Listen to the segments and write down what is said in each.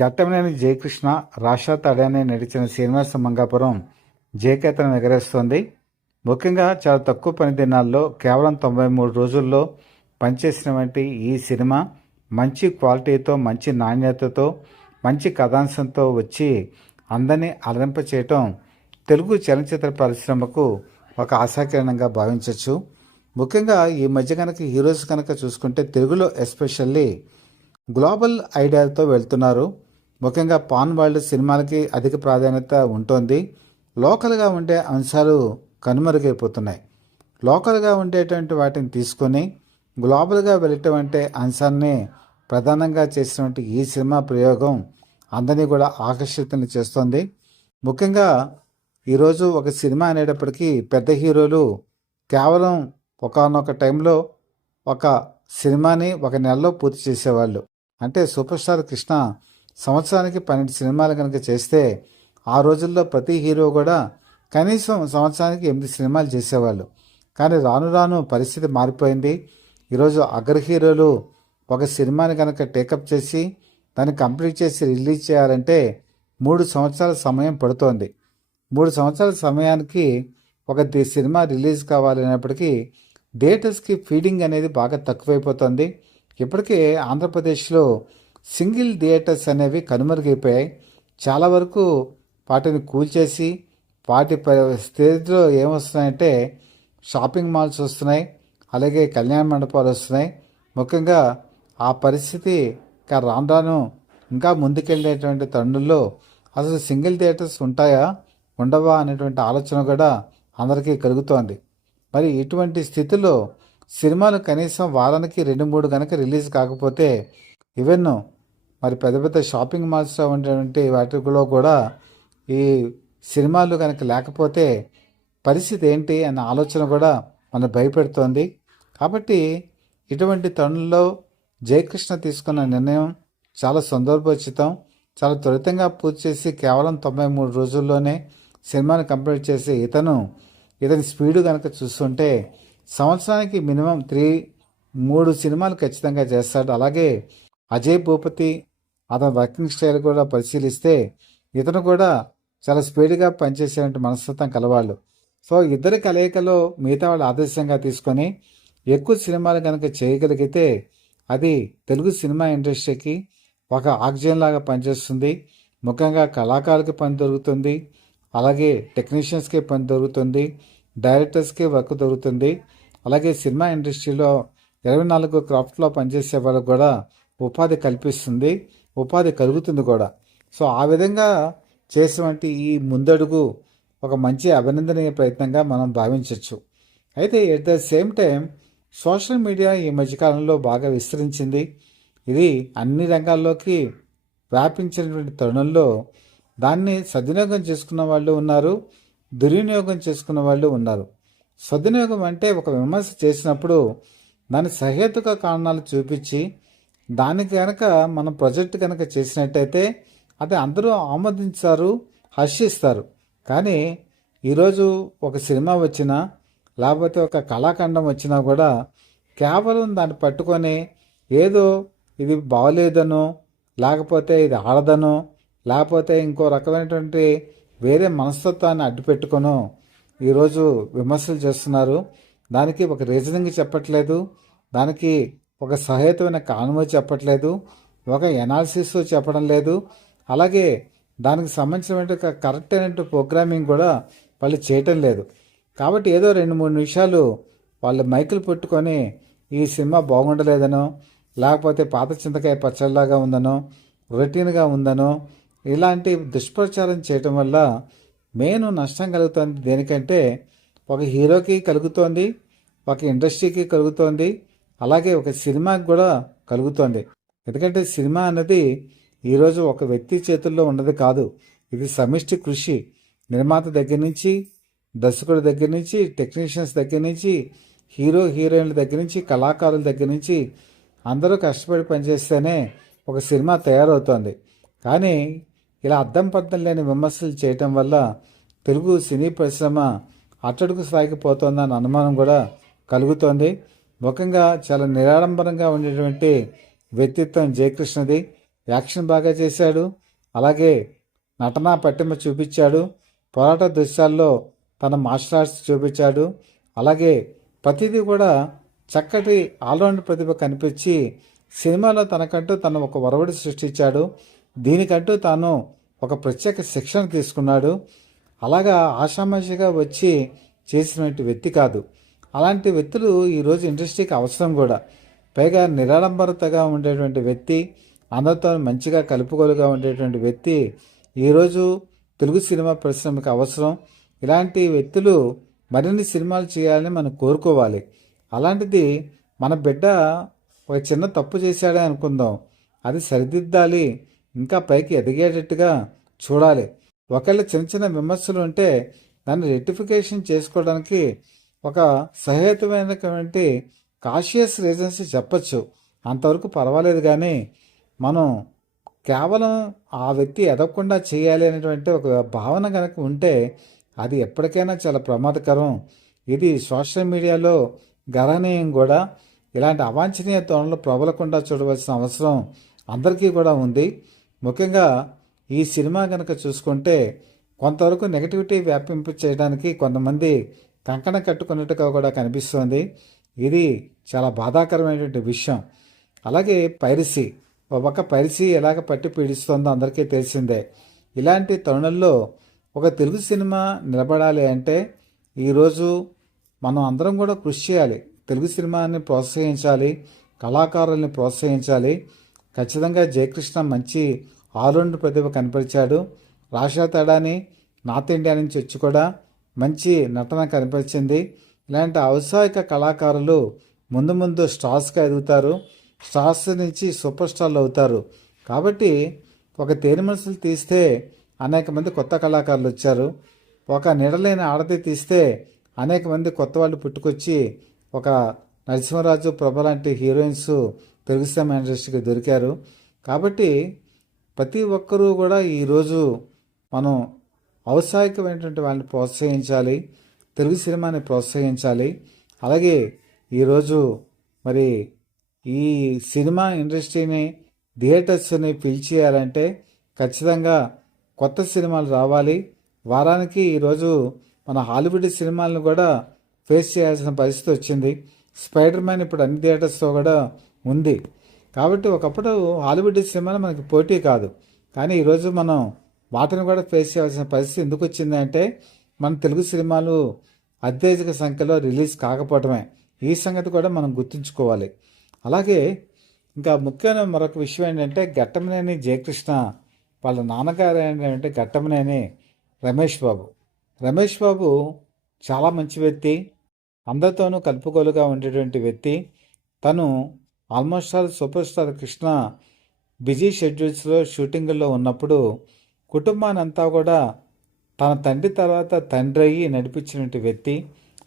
ఘట్టమనేని జయకృష్ణ, రాషా తడనే నడిచిన శ్రీనివాస మంగాపురం జయకేతనం ఎగరేస్తోంది. ముఖ్యంగా చాలా తక్కువ పని దినాల్లో కేవలం 93 రోజుల్లో పనిచేసినటువంటి ఈ సినిమా మంచి క్వాలిటీతో, మంచి నాణ్యతతో, మంచి కథాంశంతో వచ్చి అందరినీ అలరింపచేయటం తెలుగు చలనచిత్ర పరిశ్రమకు ఒక ఆశాకిరణంగా భావించవచ్చు. ముఖ్యంగా ఈ మధ్య కనుక హీరోస్ కనుక చూసుకుంటే తెలుగులో ఎస్పెషల్లీ గ్లోబల్ ఐడియాలతో వెళ్తున్నారు. ముఖ్యంగా పాన్ వరల్డ్ సినిమాలకి అధిక ప్రాధాన్యత ఉంటుంది. లోకల్గా ఉండే అంశాలు కనుమరుగైపోతున్నాయి. లోకల్గా ఉండేటువంటి వాటిని తీసుకొని గ్లోబల్గా వెళ్ళేటువంటి అంశాన్ని ప్రధానంగా చేసినటువంటి ఈ సినిమా ప్రయోగం అందరినీ కూడా ఆకర్షితులను చేస్తుంది. ముఖ్యంగా ఈరోజు ఒక సినిమా అనేటప్పటికీ పెద్ద హీరోలు కేవలం ఒకానొక టైంలో ఒక సినిమాని ఒక నెలలో పూర్తి చేసేవాళ్ళు. అంటే సూపర్ స్టార్ కృష్ణ సంవత్సరానికి 12 సినిమాలు కనుక చేస్తే ఆ రోజుల్లో ప్రతి హీరో కూడా కనీసం సంవత్సరానికి 8 సినిమాలు చేసేవాళ్ళు. కానీ రాను రాను పరిస్థితి మారిపోయింది. ఈరోజు అగ్ర హీరోలు ఒక సినిమాని కనుక టేకప్ చేసి దాన్ని కంప్లీట్ చేసి రిలీజ్ చేయాలంటే 3 సంవత్సరాల సమయం పడుతోంది. 3 సంవత్సరాల సమయానికి ఒక సినిమా రిలీజ్ కావాలనేప్పటికీ థియేటర్స్కి ఫీడింగ్ అనేది బాగా తక్కువైపోతుంది. ఇప్పటికే ఆంధ్రప్రదేశ్లో సింగిల్ థియేటర్స్ అనేవి కనుమరుగైపోయాయి. చాలా వరకు వాటిని కూల్చేసి వాటి స్థితిలో ఏమొస్తున్నాయంటే షాపింగ్ మాల్స్ వస్తున్నాయి, అలాగే కళ్యాణ మండపాలు వస్తున్నాయి. ముఖ్యంగా ఆ పరిస్థితి రాను రాను ఇంకా ముందుకెళ్ళేటువంటి తరుణంలో అసలు సింగిల్ థియేటర్స్ ఉంటాయా ఉండవా అనేటువంటి ఆలోచన కూడా అందరికీ కలుగుతోంది. మరి ఇటువంటి స్థితిలో సినిమాలు కనీసం వారానికి 2-3 కనుక రిలీజ్ కాకపోతే ఈవెన్ మరి పెద్ద పెద్ద షాపింగ్ మాల్స్లో ఉండేటువంటి వాటిలో కూడా ఈ సినిమాలు కనుక లేకపోతే పరిస్థితి ఏంటి అన్న ఆలోచన కూడా మన భయపెడుతోంది. కాబట్టి ఇటువంటి తరుణంలో జయకృష్ణ తీసుకున్న నిర్ణయం చాలా సందర్భోచితం. చాలా త్వరితంగా పూర్తి చేసి కేవలం 93 రోజుల్లోనే సినిమాని కంప్లీట్ చేసి ఇతని స్పీడు కనుక చూస్తుంటే సంవత్సరానికి మినిమం 3 సినిమాలు ఖచ్చితంగా చేస్తాడు. అలాగే అజయ్ భూపతి అతని వర్కింగ్ స్టైల్ కూడా పరిశీలిస్తే ఇతను కూడా చాలా స్పీడ్గా పనిచేసేటువంటి మనస్తత్వం కలవాళ్ళు. సో ఇద్దరి కలయికలో మిగతా వాళ్ళు ఆదర్శంగా తీసుకొని ఎక్కువ సినిమాలు కనుక చేయగలిగితే అది తెలుగు సినిమా ఇండస్ట్రీకి ఒక ఆక్సిజన్ లాగా పనిచేస్తుంది. ముఖ్యంగా కళాకారులకి పని దొరుకుతుంది, అలాగే టెక్నీషియన్స్కి పని దొరుకుతుంది, డైరెక్టర్స్కి వర్క్ దొరుకుతుంది. అలాగే సినిమా ఇండస్ట్రీలో 24 క్రాఫ్ట్లో పనిచేసే వాళ్ళకు కూడా ఉపాధి కల్పిస్తుంది, ఉపాధి కలుగుతుంది కూడా. సో ఆ విధంగా చేసినటువంటి ఈ ముందడుగు ఒక మంచి అభినందనీయ ప్రయత్నంగా మనం భావించవచ్చు. అయితే at the same time social media ఈ మధ్యకాలంలో బాగా విస్తరించింది. ఇది అన్ని రంగాల్లోకి వ్యాపించినటువంటి తరుణంలో దాన్ని సద్వినియోగం చేసుకున్న వాళ్ళు ఉన్నారు, దుర్వినియోగం చేసుకున్న వాళ్ళు ఉన్నారు. సద్వినియోగం అంటే ఒక విమర్శ చేసినప్పుడు దాని సహేతుక కారణాలు చూపించి దానికి కనుక మనం ప్రాజెక్ట్ కనుక చేసినట్టయితే అది అందరూ ఆమోదించారు, హర్షిస్తారు. కానీ ఈరోజు ఒక సినిమా వచ్చినా లేకపోతే ఒక కళాఖండం వచ్చినా కూడా కేవలం దాన్ని పట్టుకొని ఏదో ఇది బాగలేదనో లేకపోతే ఇది ఆడదనో లేకపోతే ఇంకో రకమైనటువంటి వేరే మనస్తత్వాన్ని అడ్డుపెట్టుకొనో ఈరోజు విమర్శలు చేస్తున్నారు. దానికి ఒక రీజనింగ్ చెప్పట్లేదు, దానికి ఒక సహేతుమైన కారణం చెప్పట్లేదు, ఒక ఎనాలిసిస్ చెప్పడం లేదు. అలాగే దానికి సంబంధించిన కరెక్ట్ అయిన ప్రోగ్రామింగ్ కూడా వాళ్ళు చేయటం లేదు. కాబట్టి ఏదో 2-3 నిమిషాలు వాళ్ళు మైకులు పెట్టుకొని ఈ సినిమా బాగుండలేదనో లేకపోతే పాత చింతకాయ పచ్చడిలాగా ఉందనో రొటీన్గా ఉందనో ఇలాంటి దుష్ప్రచారం చేయటం వల్ల మెయిన్ నష్టం కలుగుతుంది. దేనికంటే ఒక హీరోకి కలుగుతోంది, ఒక ఇండస్ట్రీకి కలుగుతోంది, అలాగే ఒక సినిమాకి కూడా కలుగుతోంది. ఎందుకంటే సినిమా అన్నది ఈరోజు ఒక వ్యక్తి చేతుల్లో ఉన్నది కాదు. ఇది సమిష్టి కృషి. నిర్మాత దగ్గర నుంచి, దర్శకుడి దగ్గర నుంచి, టెక్నీషియన్స్ దగ్గర నుంచి, హీరోయిన్ల దగ్గర నుంచి, కళాకారుల దగ్గర నుంచి అందరూ కష్టపడి పనిచేస్తేనే ఒక సినిమా తయారవుతోంది. కానీ ఇలా అద్దం పద్దం లేని విమర్శలు చేయటం వల్ల తెలుగు సినీ పరిశ్రమ అట్టడుగు స్థాయికి పోతోందన్న అనుమానం కూడా కలుగుతోంది. ముఖ్యంగా చాలా నిరాడంబరంగా ఉండేటువంటి వ్యక్తిత్వం జయకృష్ణది. యాక్షన్ బాగా చేశాడు. అలాగే నటనా పటిమ చూపించాడు. పోరాట దృశ్యాల్లో తన మార్షల్ ఆర్ట్స్ చూపించాడు. అలాగే ప్రతిదీ కూడా చక్కటి ఆల్రౌండ్ ప్రతిభ కనిపించి సినిమాలో తనకంటూ తను ఒక ఒరవడి సృష్టించాడు. దీనికంటూ తాను ఒక ప్రత్యేక శిక్షణ తీసుకున్నాడు. అలాగా ఆషామాషిగా వచ్చి చేసినటువంటి వ్యక్తి కాదు. అలాంటి వ్యక్తులు ఈరోజు ఇండస్ట్రీకి అవసరం కూడా. పైగా నిరాడంబరతగా ఉండేటువంటి వ్యక్తి, అందరితో మంచిగా కలుపుకోలుగా ఉండేటువంటి వ్యక్తి ఈరోజు తెలుగు సినిమా పరిశ్రమకు అవసరం. ఇలాంటి వ్యక్తులు మరిన్ని సినిమాలు చేయాలని మనం కోరుకోవాలి. అలాంటిది మన బిడ్డ ఒక చిన్న తప్పు చేశాడే అనుకుందాం, అది సరిదిద్దాలి, ఇంకా పైకి ఎదిగేటట్టుగా చూడాలి. ఒకవేళ చిన్న చిన్న విమర్శలు ఉంటే దాన్ని రెక్టిఫికేషన్ చేసుకోవడానికి ఒక సహేతుమైనటువంటి కాషియస్ రీజన్స్ చెప్పచ్చు. అంతవరకు పర్వాలేదు. కానీ మనం కేవలం ఆ వ్యక్తి ఎదగకుండా చేయాలి అనేటువంటి ఒక భావన కనుక ఉంటే అది ఎప్పటికైనా చాలా ప్రమాదకరం. ఇది సోషల్ మీడియాలో గణనీయం కూడా. ఇలాంటి అవాంఛనీయ ధోరణులు ప్రబలకుండా చూడవలసిన అవసరం అందరికీ కూడా ఉంది. ముఖ్యంగా ఈ సినిమా కనుక చూసుకుంటే కొంతవరకు నెగటివిటీ వ్యాపింపు చేయడానికి కొంతమంది కంకణ కట్టుకున్నట్టుగా కూడా కనిపిస్తోంది. ఇది చాలా బాధాకరమైనటువంటి విషయం. అలాగే పైరసీ, ఒక పక్క పైరసీ ఎలాగ పట్టి పీడిస్తుందో అందరికీ తెలిసిందే. ఇలాంటి తరుణంలో ఒక తెలుగు సినిమా నిలబడాలి అంటే ఈరోజు మనం అందరం కూడా కృషి చేయాలి. తెలుగు సినిమాని ప్రోత్సహించాలి, కళాకారుల్ని ప్రోత్సహించాలి. ఖచ్చితంగా జయకృష్ణ మంచి ఆల్రౌండ్ ప్రతిభ కనపరిచాడు. రాషా తడాని నార్త్ ఇండియా నుంచి వచ్చి కూడా మంచి నటన కనిపించింది. ఇలాంటి ఔత్సాహిక కళాకారులు ముందు ముందు స్టార్స్గా ఎదుగుతారు. స్టార్స్ నుంచి సూపర్ స్టార్లు అవుతారు. కాబట్టి ఒక తేనె మనసులు తీస్తే అనేక మంది కొత్త కళాకారులు వచ్చారు. ఒక నిడలేని ఆడది తీస్తే అనేక మంది కొత్త వాళ్ళు పుట్టుకొచ్చి ఒక నరసింహరాజు, ప్రభ లాంటి హీరోయిన్స్ తెలుగు సినిమా ఇండస్ట్రీకి దొరికారు. కాబట్టి ప్రతి ఒక్కరూ కూడా ఈరోజు మనం ఔత్సాహికమైనటువంటి వాళ్ళని ప్రోత్సహించాలి, తెలుగు సినిమాని ప్రోత్సహించాలి. అలాగే ఈరోజు మరి ఈ సినిమా ఇండస్ట్రీని, థియేటర్స్ని ఫిల్ చేయాలంటే ఖచ్చితంగా కొత్త సినిమాలు రావాలి. వారానికి ఈరోజు మన హాలీవుడ్ సినిమాలను కూడా ఫేస్ చేయాల్సిన పరిస్థితి వచ్చింది. స్పైడర్ మ్యాన్ ఇప్పుడు అన్ని థియేటర్స్తో కూడా ఉంది. కాబట్టి ఒకప్పుడు హాలీవుడ్ సినిమాలు మనకి పోటీ కాదు. కానీ ఈరోజు మనం వాటిని కూడా ఫేస్ చేయాల్సిన పరిస్థితి ఎందుకు వచ్చిందంటే మన తెలుగు సినిమాలు అత్యధిక సంఖ్యలో రిలీజ్ కాకపోవడమే. ఈ సంగతి కూడా మనం గుర్తుంచుకోవాలి. అలాగే ఇంకా ముఖ్యమైన మరొక విషయం ఏంటంటే ఘట్టమనేని జయకృష్ణ వాళ్ళ నాన్నగారు ఏంటంటే ఘట్టమనేని రమేష్ బాబు. రమేష్ బాబు చాలా మంచి వ్యక్తి, అందరితోనూ కలుపుకోలుగా ఉండేటువంటి వ్యక్తి. తను almost all super star Krishna busy షెడ్యూల్స్లో షూటింగుల్లో ఉన్నప్పుడు కుటుంబాన్ని అంతా కూడా తన తండ్రి తర్వాత తండ్రి అయ్యి నడిపించినటువంటి వ్యక్తి.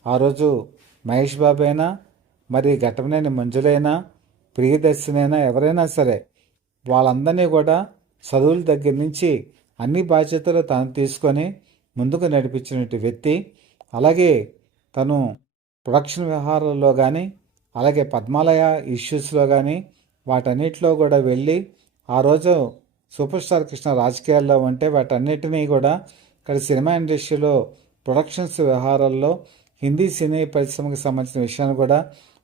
ఆ రోజు మహేష్ బాబు అయినా, మరి ఘట్టమనేని మంజులైనా, ప్రియదర్శనైనా, ఎవరైనా సరే వాళ్ళందరినీ కూడా చదువుల దగ్గర నుంచి అన్ని బాధ్యతలు తను తీసుకొని ముందుకు నడిపించినటువంటి వ్యక్తి. అలాగే తను ప్రొడక్షన్ వ్యవహారాల్లో కానీ, అలాగే పద్మాలయ ఇష్యూస్లో కానీ వాటన్నిటిలో కూడా వెళ్ళి ఆ రోజు సూపర్ స్టార్ కృష్ణ రాజకీయాల్లో ఉంటే వాటన్నిటినీ కూడా ఇక్కడ సినిమా ఇండస్ట్రీలో ప్రొడక్షన్స్ వ్యవహారాల్లో హిందీ సినీ పరిశ్రమకు సంబంధించిన విషయాన్ని కూడా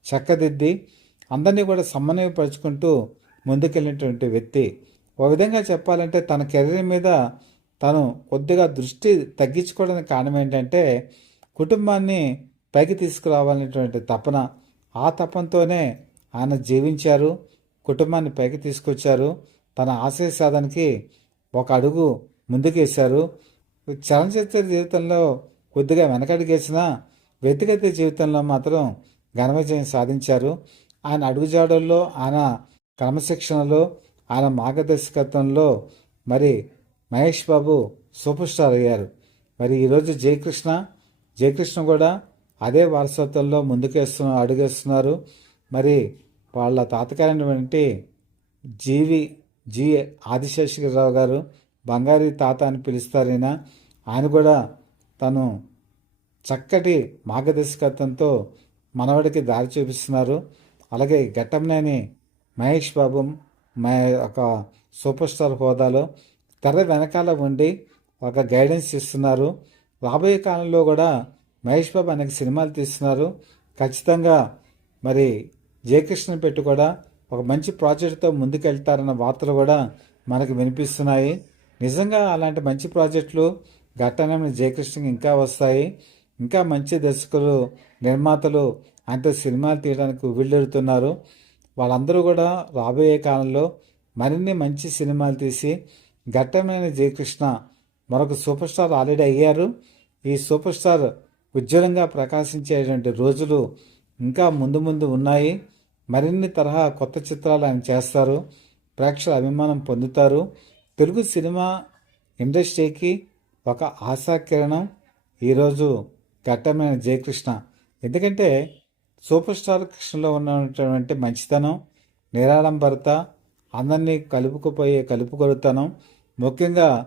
చక్కదిద్ది అందరినీ కూడా సమన్వయపరుచుకుంటూ ముందుకెళ్ళినటువంటి వ్యక్తి. ఒక విధంగా చెప్పాలంటే తన కెరీర్ మీద తను కొద్దిగా దృష్టి తగ్గించుకోవడానికి కారణం ఏంటంటే కుటుంబాన్ని పైకి తీసుకురావాలనేటువంటి తపన. ఆ తపనతోనే ఆయన జీవించారు, కుటుంబాన్ని పైకి తీసుకొచ్చారు, తన ఆశయ సాధనకి ఒక అడుగు ముందుకేశారు. చలనచిత్ర జీవితంలో కొద్దిగా వెనకడుగేసిన వ్యక్తిగత జీవితంలో మాత్రం ఘన విజయం సాధించారు. ఆయన అడుగుజాడల్లో, ఆయన క్రమశిక్షణలో, ఆయన మార్గదర్శకత్వంలో మరి మహేష్ బాబు సూపర్ స్టార్ అయ్యారు. మరి ఈరోజు జయకృష్ణ కూడా అదే వారసత్వంలో అడుగేస్తున్నారు. మరి వాళ్ళ తాతగారైనటువంటి జి ఆదిశేషగిరిరావు గారు, బంగారీ తాత అని పిలుస్తారు ఆయన కూడా తను చక్కటి మార్గదర్శకత్వంతో మనవడికి దారి చూపిస్తున్నారు. అలాగే ఘట్టమనేని మహేష్ బాబు ఒక సూపర్ స్టార్ హోదాలో తెర వెనకాల ఉండి ఒక గైడెన్స్ ఇస్తున్నారు. రాబోయే కాలంలో కూడా మహేష్ బాబు అనేక సినిమాలు తీస్తున్నారు. ఖచ్చితంగా మరి జయకృష్ణ పెట్టి కూడా ఒక మంచి ప్రాజెక్టుతో ముందుకెళ్తారన్న వార్తలు కూడా మనకు వినిపిస్తున్నాయి. నిజంగా అలాంటి మంచి ప్రాజెక్టులు ఘట్టనమైన జయకృష్ణకి ఇంకా వస్తాయి. ఇంకా మంచి దర్శకులు, నిర్మాతలు ఆయనతో సినిమాలు తీయడానికి ఉవ్విళ్ళెడుతున్నారు. వాళ్ళందరూ కూడా రాబోయే కాలంలో మరిన్ని మంచి సినిమాలు తీసి ఘట్టమైన జయకృష్ణ మరొక సూపర్ స్టార్ ఆల్రెడీ అయ్యారు. ఈ సూపర్ స్టార్ ఉజ్వలంగా ప్రకాశించేటువంటి రోజులు ఇంకా ముందు ముందు ఉన్నాయి. మరిన్ని తరహా కొత్త చిత్రాలు ఆయన చేస్తారు. ప్రేక్షకుల అభిమానం పొందుతారు. తెలుగు సినిమా ఇండస్ట్రీకి ఒక ఆశాకిరణం ఈరోజు ఘట్టమైన జయకృష్ణ. ఎందుకంటే సూపర్ స్టార్ కృష్ణలో ఉన్నటువంటి మంచితనం, నిరాడంబరత, అందరినీ కలుపుకొలుతనం, ముఖ్యంగా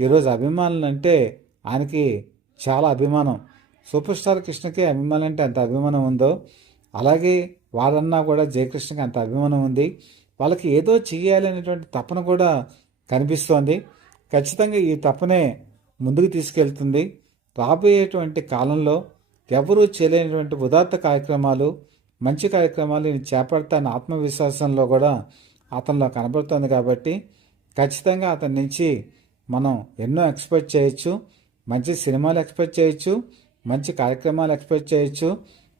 ఈరోజు అభిమానులు అంటే ఆయనకి చాలా అభిమానం. సూపర్ స్టార్ కృష్ణకి అభిమానులు అంటే అంత అభిమానం ఉందో అలాగే వాళ్ళన్నా కూడా జయకృష్ణకి అంత అభిమానం ఉంది. వాళ్ళకి ఏదో చెయ్యాలనేటువంటి తపన కూడా కనిపిస్తోంది. ఖచ్చితంగా ఈ తపనే ముందుకు తీసుకెళ్తుంది. రాబోయేటువంటి కాలంలో ఎవరూ చేయలేనటువంటి ఉదాత్త కార్యక్రమాలు, మంచి కార్యక్రమాలు నేను చేపడతాను ఆత్మవిశ్వాసంలో కూడా అతనిలో కనబడుతుంది. కాబట్టి ఖచ్చితంగా అతని నుంచి మనం ఎన్నో ఎక్స్పెక్ట్ చేయొచ్చు. మంచి సినిమాలు ఎక్స్పెక్ట్ చేయొచ్చు, మంచి కార్యక్రమాలు ఎక్స్పెక్ట్ చేయొచ్చు,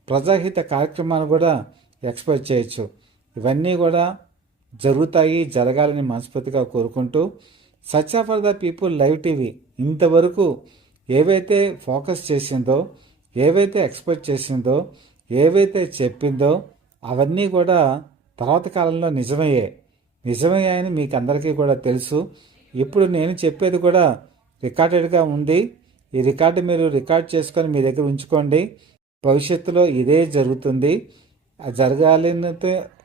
ప్రజాహిత కార్యక్రమాలు కూడా ఎక్స్పెక్ట్ చేయొచ్చు. ఇవన్నీ కూడా జరగాలని మనస్ఫూర్తిగా కోరుకుంటూ, Satya for the people live TV ఇంతవరకు ఏవైతే ఫోకస్ చేసిందో, ఏవైతే ఎక్స్పెక్ట్ చేసిందో, ఏవైతే చెప్పిందో అవన్నీ కూడా తర్వాత కాలంలో నిజమయ్యాయని మీకు అందరికీ కూడా తెలుసు. ఇప్పుడు నేను చెప్పేది కూడా రికార్డెడ్గా ఉంది. ఈ రికార్డు మీరు రికార్డ్ చేసుకొని మీ దగ్గర ఉంచుకోండి. భవిష్యత్తులో ఇదే జరుగుతుంది. జరగాలని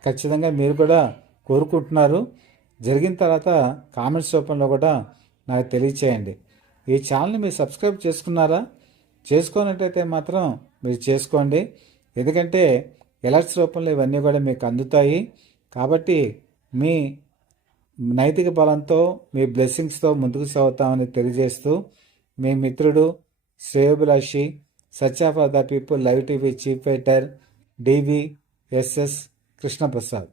ఖచ్చితంగా మీరు కూడా కోరుకుంటున్నారు. జరిగిన తర్వాత కామెంట్స్ రూపంలో కూడా నాకు తెలియచేయండి. ఈ ఛానల్ని మీరు సబ్స్క్రైబ్ చేసుకున్నారా? చేసుకున్నట్టయితే మాత్రం మీరు చేసుకోండి. ఎందుకంటే ఎలర్ట్స్ రూపంలో ఇవన్నీ కూడా మీకు అందుతాయి. కాబట్టి మీ నైతిక బలంతో, మీ బ్లెస్సింగ్స్తో ముందుకు సాగుతామని తెలియజేస్తూ, మీ మిత్రుడు, శ్రేయోభిలాషి, Satya for the people live TV chief editor DVSS Krishnaprasad.